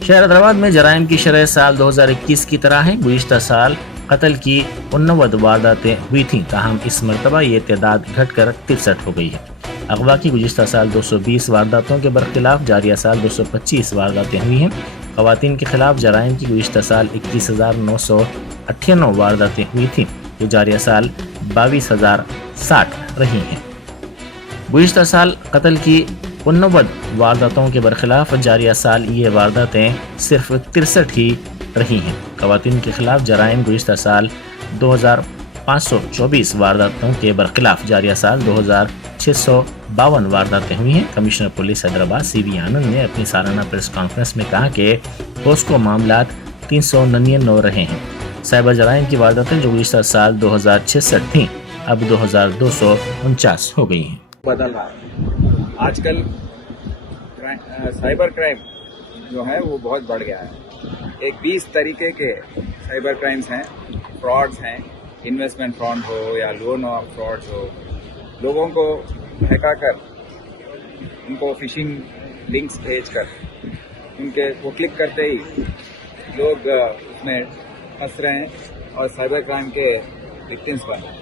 शहर हैदराबाद में जराइम की शरह साल 2021 की तरह है। गुज़िश्ता साल कत्ल की 89 वारदातें हुई थीं, ताहम इस मरतबा ये तादाद घटकर 63 हो गई है। अगवा की गुज़िश्ता साल 220 वारदातों के बरखिलाफ जारिया साल 225 वारदातें हुई हैं। ख़वातीन के खिलाफ जराइम की गुज़िश्ता साल 21,998 वारदातें हुई थीं, जो जारिया साल 22,060 रही हैं। गुज़िश्ता साल कत्ल की 89 वारदातों के बरखिलाफ जारिया साल ये वारदातें सिर्फ 63 ही रही हैं। ख़वातीन के खिलाफ जराइम गुज़िश्ता साल 2,524 वारदातों के बरखिलाफ जारिया साल 2,652 वारदातें हुई हैं। कमिश्नर पुलिस हैदराबाद CV आनंद ने अपनी सालाना प्रेस कॉन्फ्रेंस में कहा कि पोस्को मामला 399 रहे हैं। साइबर जराइम की वारदातें जो गुज़िश्ता साल 2066 थीं, अब 2,249 हो गई हैं। बदल रहा है। आजकल साइबर क्राइम जो है वो बहुत बढ़ गया है। एक 20 तरीके के साइबर क्राइम्स हैं, फ्रॉड्स हैं, इन्वेस्टमेंट फ्रॉड हो या लोन फ्रॉड्स हो। लोगों को बहका कर उनको फिशिंग लिंक्स भेजकर उनके वो क्लिक करते ही लोग उसमें फंस रहे हैं और साइबर क्राइम के विक्टिम्स बन रहे हैं।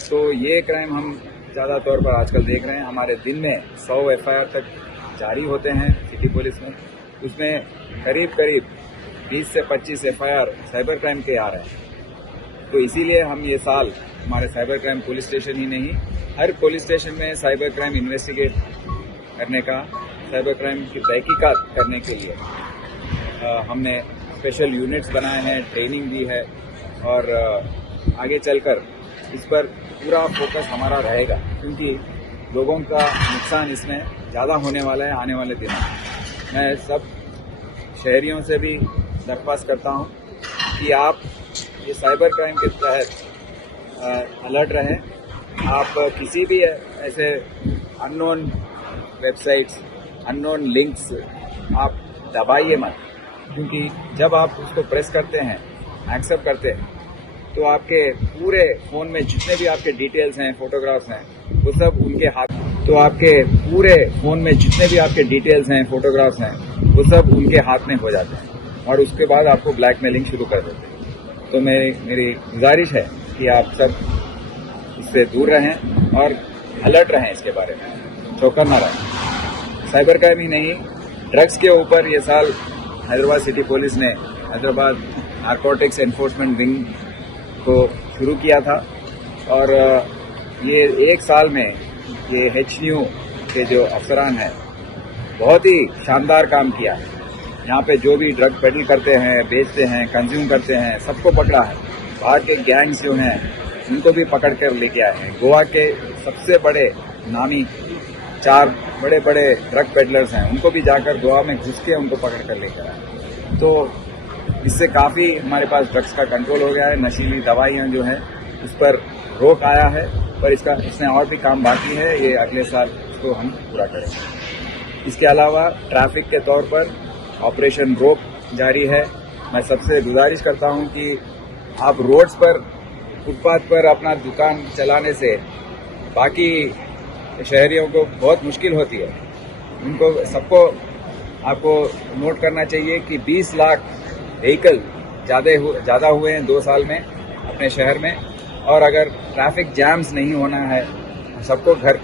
तो ये क्राइम हम ज़्यादा तौर पर आजकल देख रहे हैं। हमारे दिन में 100 FIR तक जारी होते हैं सिटी पुलिस में, उसमें करीब 20 से 25 FIR साइबर क्राइम के आ रहे हैं। तो इसीलिए हम ये साल हमारे साइबर क्राइम पुलिस स्टेशन ही नहीं, हर पुलिस स्टेशन में साइबर क्राइम इन्वेस्टिगेट करने का, साइबर क्राइम की तहकीकात करने के लिए हमने स्पेशल यूनिट्स बनाए हैं, ट्रेनिंग दी है और आगे चलकर इस पर पूरा फोकस हमारा रहेगा, क्योंकि लोगों का नुकसान इसमें ज़्यादा होने वाला है आने वाले दिनों में। मैं सब शहरियों से भी दरख्वास्त करता हूं कि आप ये साइबर क्राइम के तहत अलर्ट रहें। आप किसी भी ऐसे अननोन वेबसाइट्स, अननोन लिंक्स आप दबाइए मत, क्योंकि जब आप उसको प्रेस करते हैं, एक्सेप्ट करते हैं, तो आपके पूरे फ़ोन में जितने भी आपके डिटेल्स हैं, फोटोग्राफ्स हैं, वो सब उनके हाथ में हो जाते हैं और उसके बाद आपको ब्लैकमेलिंग शुरू कर देते हैं। तो मेरी गुजारिश है कि आप सब इससे दूर रहें और अलर्ट रहें, इसके बारे में चौकन्ना रहें। साइबर क्राइम ही नहीं, ड्रग्स के ऊपर ये साल हैदराबाद सिटी पुलिस ने हैदराबाद नारकोटिक्स एनफोर्समेंट विंग को शुरू किया था और ये एक साल में ये HNU के जो अफसरान हैं बहुत ही शानदार काम किया है। यहाँ पे जो भी ड्रग पेडल करते हैं, बेचते हैं, कंज्यूम करते हैं, सबको पकड़ा है। बाहर के गैंग्स जो हैं उनको भी पकड़ कर लेके आए हैं। गोवा के सबसे बड़े नामी 4 बड़े ड्रग पेडलर्स हैं, उनको भी जाकर गोवा में घुस के उनको पकड़ कर लेकर आए। तो इससे काफ़ी हमारे पास ड्रग्स का कंट्रोल हो गया है। नशीली दवाइयाँ जो हैं उस पर रोक आया है, पर इसमें और भी काम बाकी है। ये अगले साल इसको हम पूरा करेंगे। इसके अलावा ट्रैफिक के तौर पर ऑपरेशन रोक जारी है। मैं सबसे गुजारिश करता हूं कि आप रोड्स पर, फुटपाथ पर अपना दुकान चलाने से बाकी शहरियों को बहुत मुश्किल होती है। सबको आपको नोट करना चाहिए कि 20 लाख व्हीकल ज़्यादा हुए हैं 2 साल में अपने शहर में, और अगर ट्रैफिक जैम्स नहीं होना है, सबको घर